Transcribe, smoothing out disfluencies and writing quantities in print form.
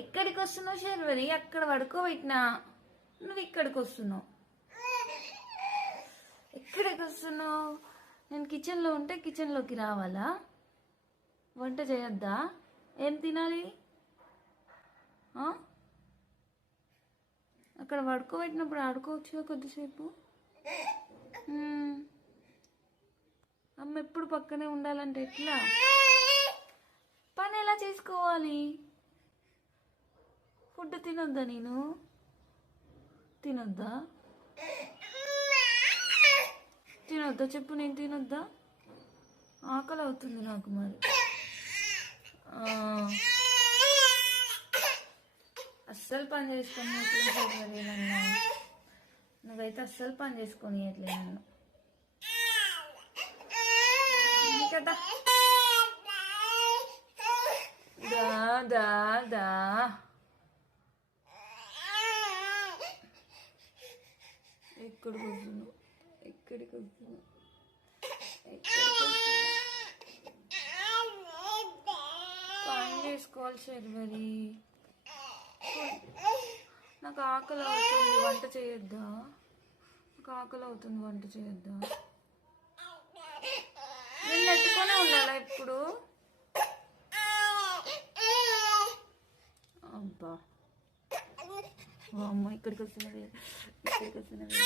ఎక్కడికి వస్తున్నావు శర్వరి? అక్కడ పడుకోబెట్టినా, నువ్వు ఇక్కడికి వస్తున్నావు. ఎక్కడికి వస్తున్నావు? నేను కిచెన్లో ఉంటే కిచెన్లోకి రావాలా? వంట చేయొద్దా? ఏం తినాలి? అక్కడ పడుకోబెట్టినప్పుడు ఆడుకోవచ్చుగా కొద్దిసేపు. అమ్మ ఎప్పుడు పక్కనే ఉండాలంటే ఎట్లా? పని ఎలా చేసుకోవాలి? ఫుడ్ తినొద్దా? నేను తినొద్దా? తినొద్దా చెప్పు. నేను తినొద్దా? ఆకలి అవుతుంది నాకు. మరి అస్సలు పని చేసుకొని నన్ను. నువ్వైతే అస్సలు పని చేసుకొని నన్ను కదా. దా దా దా ఎక్కడికి వస్తున్నావు? ఎక్కడికి వస్తున్నావు? పని చేసుకోవాలి శర్వరి. నాకు ఆకలి అవుతుంది, వంట చేయొద్దా? నాకు ఆకలి అవుతుంది, వంట చేయొద్దా? నేను ఎత్తుకొనే ఉండాలా ఇప్పుడు? అబ్బా అమ్మ ఇక్కడికి వస్తున్నది, ఇక్కడికి వస్తున్నది.